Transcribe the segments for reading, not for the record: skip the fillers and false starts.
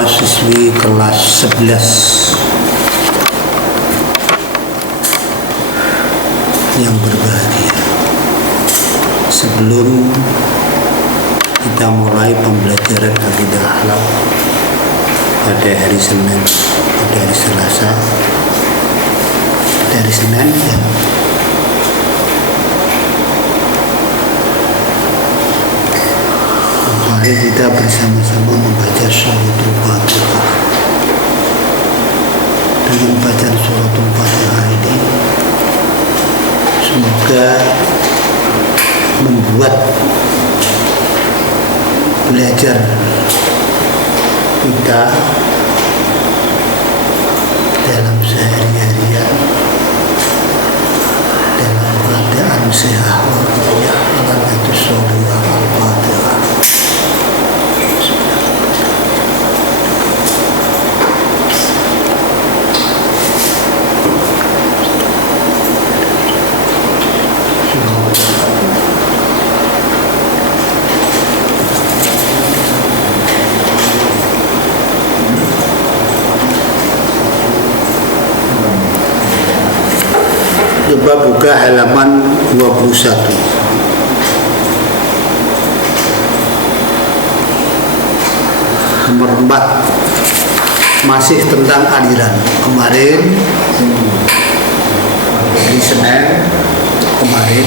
mahasiswi kelas 11 yang berbahagia. Sebelum kita mulai pembelajaran akidah akhlak pada hari Senin, pada hari Selasa, dari Senin ya. Mari kita bersama-sama membaca suratul Fatihah. Dengan bacaan suratul Fatihah ini semoga membuat belajar kita dalam sehari-harian dalam keadaan sehat walafiat ala sholihah al-Fatihah. Coba buka halaman 21. Nomor 4 masih tentang aliran. Kemarin di Senin kemarin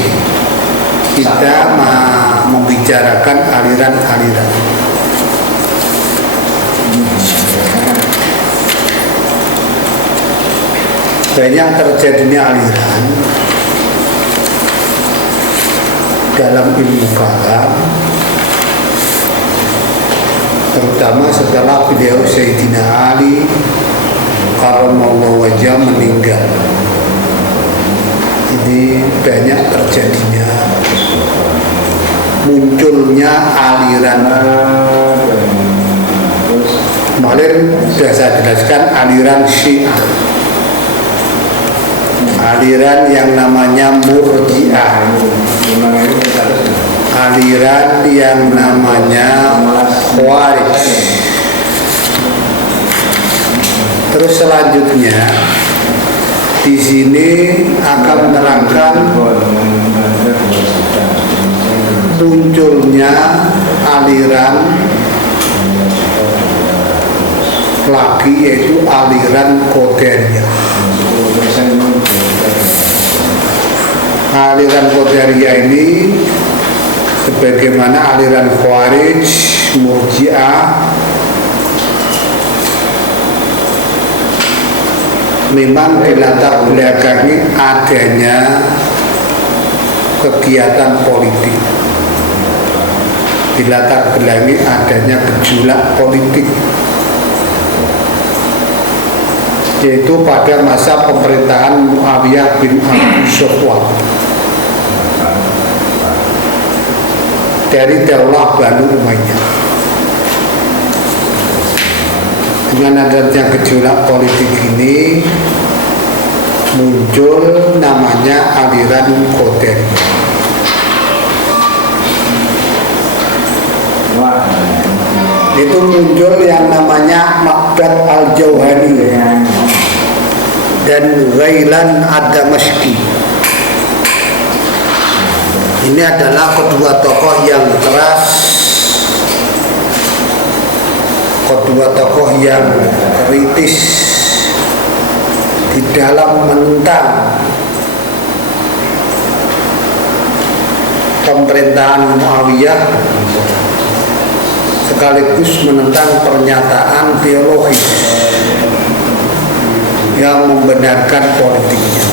kita membicarakan aliran-aliran. Banyak terjadinya aliran dalam ilmu kalam, terutama setelah beliau Sayyidina Ali karramallahu wajhah meninggal. Jadi banyak terjadinya munculnya aliran. Kemarin sudah saya jelaskan aliran Syiah, aliran yang namanya Murji'ah, aliran yang namanya Khawarij. Terus selanjutnya di sini akan menerangkan munculnya aliran lagi, yaitu aliran Qadariyah. Aliran Qadariyah ini sebagaimana aliran Khawarij, Murji'ah memang dilatar belakangi adanya kegiatan politik, dilatar belakangi adanya gejolak politik, yaitu pada masa pemerintahan Muawiyah bin Abi Sufyan dari Daulah Banu Umayyah. Dengan adanya gejolak politik ini muncul namanya aliran Qadariyah. Itu muncul yang namanya Ma'bad al-Jauhani dan Ghailan ad-Damashqi. Ini adalah kedua tokoh yang keras, kedua tokoh yang kritis di dalam menentang pemerintahan Muawiyah, sekaligus menentang pernyataan teologis yang membenarkan politiknya.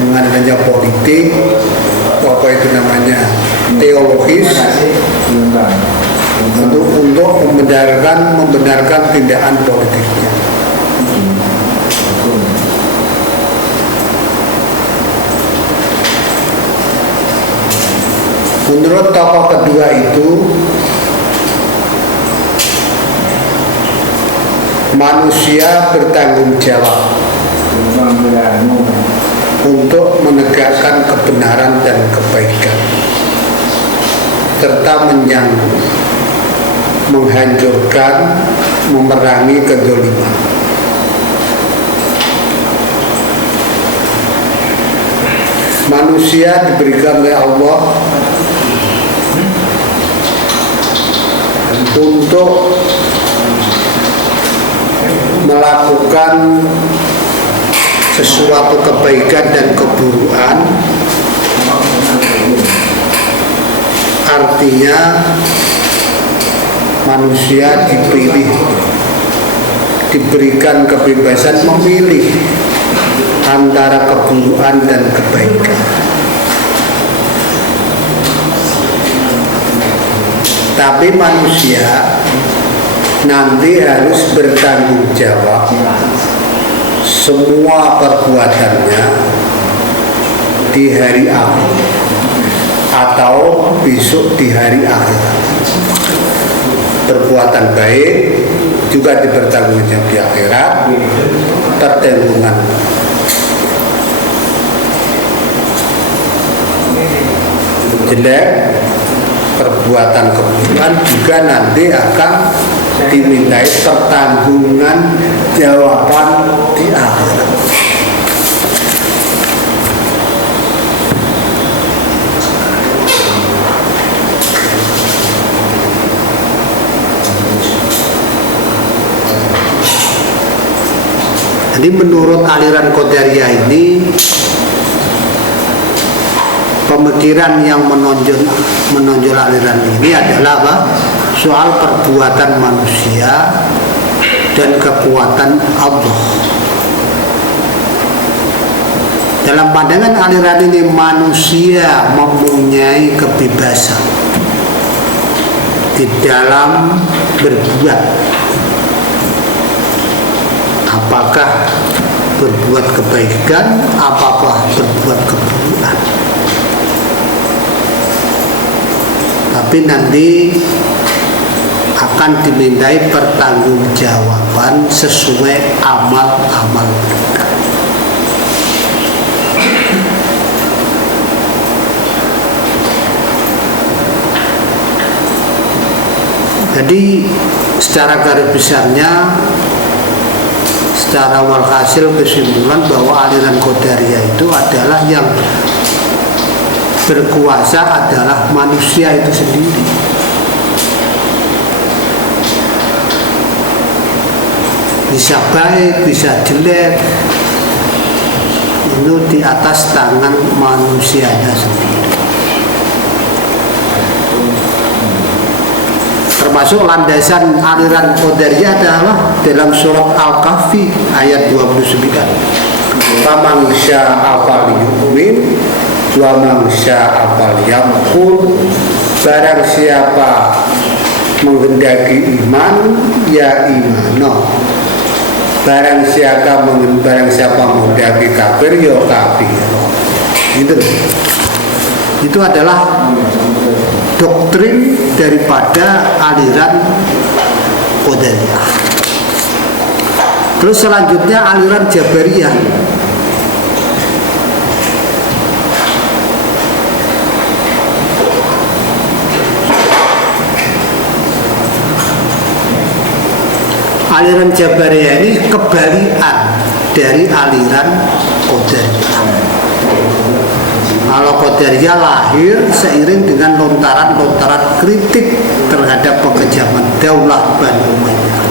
Dengan adanya politik, apa itu namanya teologis, untuk membenarkan tindakan politiknya. Menurut tokoh kedua itu, manusia bertanggung jawab untuk menegakkan kebenaran dan kebaikan serta menyambut menghancurkan, memerangi kezaliman. Manusia diberikan oleh Allah untuk melakukan sesuatu kebaikan dan keburukan. Artinya manusia diberikan kebebasan memilih antara keburukan dan kebaikan. Tapi manusia nanti harus bertanggung jawab semua perbuatannya di hari akhir atau besok di hari akhirat. Perbuatan baik juga dipertanggungjawab di akhirat, pertanggungan jelek, perbuatan keburukan juga nanti akan dimintai pertanggungan jawaban di akhirat. Jadi menurut aliran Qadariyah ini, pemikiran yang menonjol aliran ini adalah apa? Soal perbuatan manusia dan kekuatan Allah. Dalam pandangan aliran ini, manusia mempunyai kebebasan di dalam berbuat, apakah berbuat kebaikan, apakah berbuat keburukan. Tapi nanti akan dimintai pertanggungjawaban sesuai amal-amal mereka. Jadi secara garis besarnya, secara walhasil kesimpulan bahwa aliran Qadariyah itu adalah yang berkuasa adalah manusia itu sendiri. Bisa baik, bisa jelek, itu di atas tangan manusianya sendiri. Termasuk landasan aliran Qadariyah adalah dalam surat Al-Kahfi ayat 29. Faman syaa'a falyu'min wa man syaa'a falyakfur. Barang siapa menghendaki iman, ya imano. Barang siapa menghendaki kafir, ya kafir. Itu adalah doktrin daripada aliran Qadariyah. Terus selanjutnya aliran Jabariyah. Aliran Jabariyah ini kebalikan dari aliran Qadariyah. Kalau Qadariyah lahir seiring dengan lontaran-lontaran kritik terhadap pekejaman Daulah Bani Umayyah.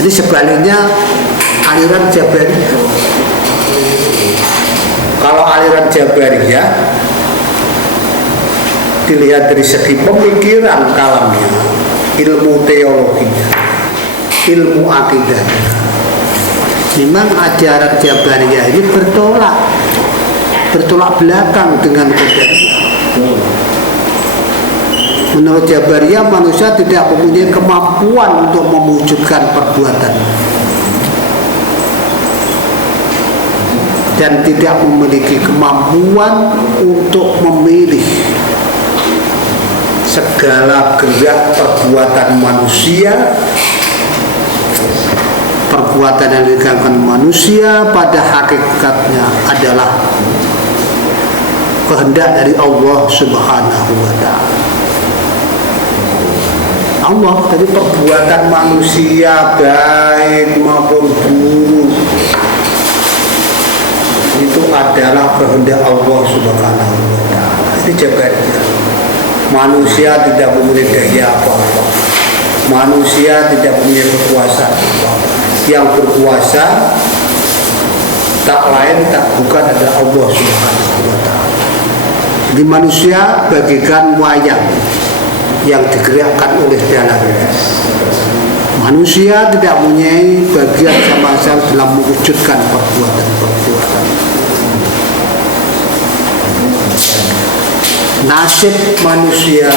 Jadi sebaliknya aliran Jabariyah. Kalau aliran Jabariyah dilihat dari segi pemikiran kalamnya, ilmu teologinya, ilmu akidahnya, memang ajaran Jabariyah ini bertolak belakang dengan Qadariyah. Menurut Jabariyah, manusia tidak mempunyai kemampuan untuk mewujudkan perbuatan dan tidak memiliki kemampuan untuk memilih segala gerak perbuatan manusia. Perbuatan yang dilakukan manusia pada hakikatnya adalah kehendak dari Allah Subhanahu wa ta'ala. Allah. Jadi perbuatan manusia baik maupun buruk itu adalah kehendak Allah Subhanahu wa Ta'ala. Ini jabarannya. Manusia tidak mempunyai daya apa-apa. Manusia tidak punya kekuasaan apa-apa. Yang berkuasa tak lain tak bukan adalah Allah Subhanahu wa Ta'ala. Di manusia bagikan wayang yang digerakkan oleh dalamnya. Manusia tidak mempunyai bagian sama sekali dalam mewujudkan perbuatan-perbuatan. Nasib manusia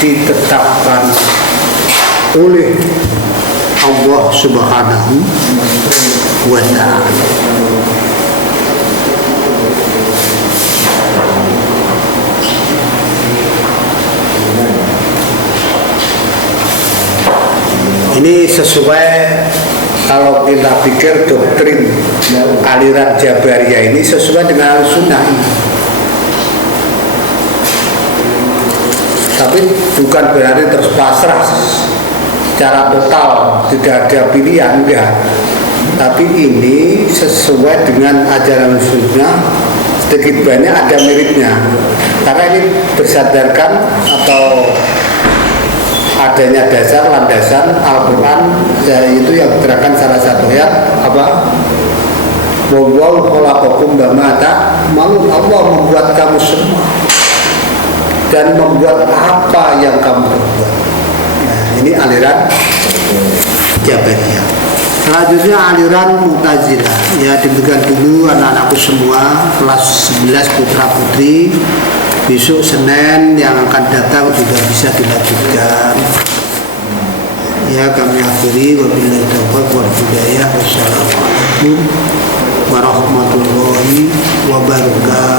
ditetapkan oleh Allah Subhanahu wa Ta'ala. Ini sesuai, kalau kita pikir doktrin aliran Jabariyah ini sesuai dengan Al-Sunnah. Tapi bukan berarti terus pasrah secara total, tidak ada pilihan, enggak. Tapi ini sesuai dengan ajaran Sunnah, sedikit banyak ada miripnya. Karena ini bersadarkan atau adanya dasar landasan Al-Quran, yaitu yang diterangkan salah satu ayat apa? Wallahu khalaqakum wa ma ta'malun. Allah membuat kamu semua dan membuat apa yang kamu perbuat. Nah, ini aliran Jabariyah. Selanjutnya aliran Mu'tazilah. Ya, demikian dulu anak-anakku semua kelas 11 putra putri. Besok Senin yang akan datang juga bisa dilanjutkan. Ya, kami akhiri wabillahi taufiq wal hidayah. Wassalamualaikum warahmatullahi wabarakatuh.